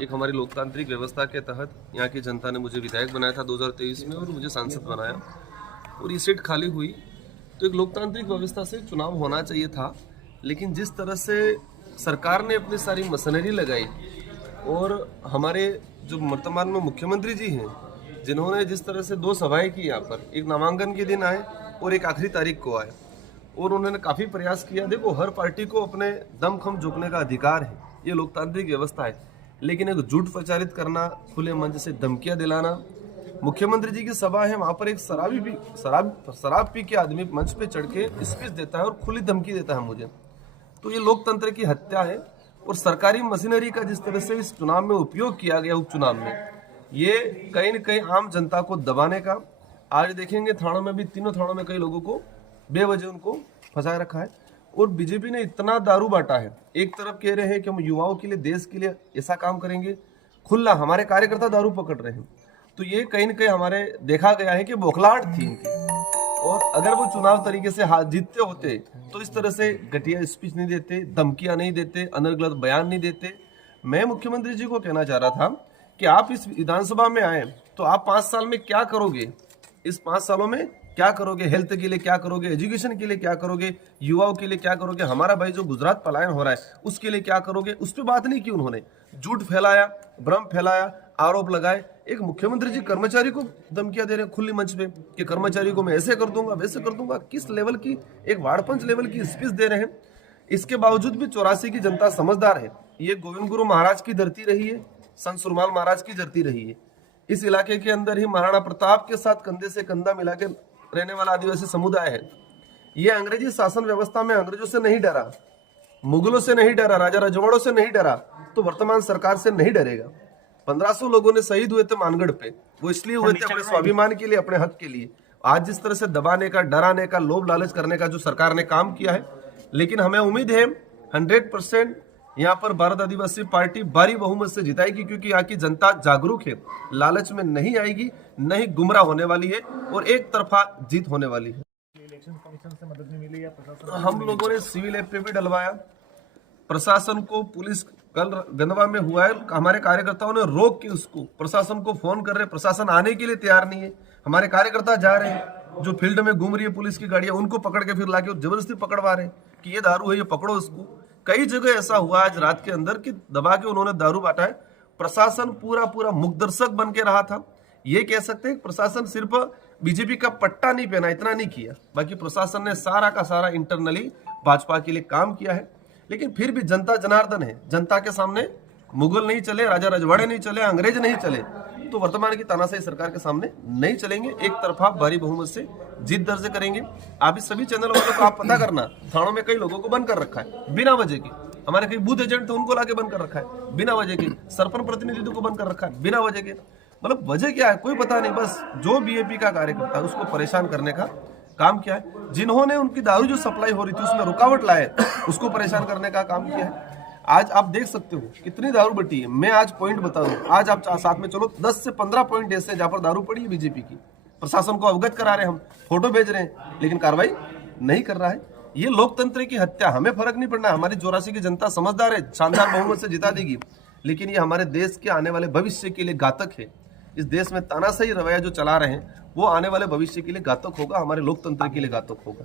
एक हमारी लोकतांत्रिक व्यवस्था के तहत यहाँ की जनता ने मुझे विधायक बनाया था 2023 में और मुझे सांसद बनाया और ये सीट खाली हुई। तो एक लोकतांत्रिक व्यवस्था से चुनाव होना चाहिए था, लेकिन जिस तरह से सरकार ने अपनी सारी मशीनरी लगाई और हमारे जो वर्तमान में मुख्यमंत्री जी हैं, जिन्होंने जिस तरह से 2 सभाएं की यहाँ पर, एक नामांकन के दिन आए और एक आखिरी तारीख को आए, और उन्होंने काफ़ी प्रयास किया। देखो, हर पार्टी को अपने दमखम झोंकने का अधिकार है, ये लोकतांत्रिक व्यवस्था है, लेकिन एक झूठ प्रचारित करना, खुले मंच से धमकियां दिलाना। मुख्यमंत्री जी की सभा है, वहां पर एक शराब पी के आदमी मंच पे चढ़ के स्पीच देता है और खुली धमकी देता है मुझे। तो ये लोकतंत्र की हत्या है और सरकारी मशीनरी का जिस तरह से इस चुनाव में उपयोग किया गया, उपचुनाव में, ये कहीं न कहीं आम जनता को दबाने का। आज देखेंगे थानों में भी, तीनों थानों में कई लोगों को बेवजह उनको फंसाए रखा है और बीजेपी ने इतना दारू बांटा है। एक तरफ कह रहे हैं कि हम युवाओं के लिए, देश के लिए ऐसा काम करेंगे, खुला हमारे कार्यकर्ता दारू पकड़ रहे हैं। तो ये कहीं न कहीं हमारे देखा गया है कि बौखलाहट थी इनकी, और अगर वो चुनाव तरीके से जीतते होते तो इस तरह से घटिया स्पीच नहीं देते, धमकियां नहीं देते, अनर्गल बयान नहीं देते। मैं मुख्यमंत्री जी को कहना चाह रहा था कि आप इस विधानसभा में आए तो आप 5 साल में क्या करोगे, इस 5 सालों में क्या करोगे, हेल्थ के लिए क्या करोगे, एजुकेशन के लिए क्या करोगे, युवाओं के लिए क्या करोगे, हमारा भाई जो गुजरात पलायन हो रहा है उसके लिए क्या करोगे, उस पर बात नहीं की उन्होंने। झूठ फैलाया, भ्रम फैलाया, आरोप लगाए। एक मुख्यमंत्री जी कर्मचारी को धमकियां दे रहे हैं खुली मंच पे कि कर्मचारी को मैं ऐसे कर दूंगा, वैसे कर दूंगा। किस लेवल की, एक वाड़पंच लेवल की स्पीच दे रहे हैं। इसके बावजूद भी 84 की जनता समझदार है। ये गोविंद गुरु महाराज की धरती रही है, संत सुरमाल महाराज की धरती रही है। इस इलाके के अंदर ही महाराणा प्रताप के साथ कंधे से कंधा मिला के रहने वाला आदिवासी समुदाय है। ये अंग्रेजी शासन व्यवस्था में अंग्रेजों से नहीं डरा, मुगलों से नहीं डरा, राजा रजवाड़ों से नहीं डरा, तो वर्तमान सरकार से नहीं डरेगा। 1500 लोगों ने शहीद हुए थे मानगढ़ पे, वो इसलिए हुए थे अपने स्वाभिमान के लिए, अपने हक के लिए। आज जिस तरह से दबाने का, डराने का, लोभ लालच करने का जो सरकार ने काम किया है, लेकिन हमें उम्मीद है 100% यहाँ पर भारत आदिवासी पार्टी भारी बहुमत से जिताएगी, क्योंकि यहाँ की जनता जागरूक है, लालच में नहीं आएगी, नहीं गुमराह होने वाली है और एक तरफा जीत होने वाली है। इलेक्शन कमीशन से मदद नहीं मिली या प्रशासन? हम लोगों ने सिविल ऐप पे भी डलवाया, प्रशासन को, पुलिस कल गंदवा में हुआ है, हमारे कार्यकर्ताओं ने रोक के उसको, प्रशासन को फोन कर रहे, प्रशासन आने के लिए तैयार नहीं है। हमारे कार्यकर्ता जा रहे हैं, जो फील्ड में घूम रही है पुलिस की गाड़ियां, उनको पकड़ के फिर लाके जबरदस्ती पकड़वा रहे हैं कि ये दारू है, ये पकड़ो इसको। कई जगह ऐसा हुआ आज रात के अंदर कि दबा के उन्होंने दारू बांटा है। प्रशासन पूरा मुखदर्शक बन के रहा था। ये कह सकते हैं प्रशासन सिर्फ बीजेपी का पट्टा नहीं पहना, इतना नहीं किया, बाकी प्रशासन ने सारा का सारा इंटरनली भाजपा के लिए काम किया है। लेकिन फिर भी जनता जनार्दन है, जनता के सामने मुगल नहीं चले, राजा रजवाड़े नहीं चले, अंग्रेज नहीं चले, तो वर्तमान की तानाशाही सरकार के सामने नहीं चलेंगे। एक तरफा भारी बहुमत से जीत दर्ज करेंगे। आप इस सभी चैनलों को आप पता करना, थानों में कई लोगों को बंद कर रखा है बिना वजह के। हमारे कई बूथ एजेंट थे, उनको लाके बंद कर रखा है बिना वजह के। सरपंच प्रतिनिधित्व को बंद कर रखा है बिना वजह के। मतलब वजह क्या है कोई पता नहीं, बस जो बीएपी का कार्यकर्ता है उसको परेशान करने का काम किया है। जिन्होंने उनकी दारू जो सप्लाई हो रही थी उसमें रुकावट लाए, उसको परेशान करने का काम किया है। आज आप देख सकते हो कितनी दारू बटी है। मैं आज पॉइंट बता दूं, आज आप साथ में चलो, 10 से 15 पॉइंट ऐसे जहां पर दारू पड़ी है बीजेपी की। प्रशासन को अवगत करा रहे, हम फोटो भेज रहे हैं, लेकिन कार्रवाई नहीं कर रहा है। ये लोकतंत्र की हत्या। हमें फर्क नहीं पड़ना, हमारी 84 की जनता समझदार है, शानदार बहुमत से जिता देगी, लेकिन ये हमारे देश के आने वाले भविष्य के लिए घातक है। इस देश में तानाशाही रवैया जो चला रहे हैं वो आने वाले भविष्य के लिए घातक होगा, हमारे लोकतंत्र के लिए घातक होगा।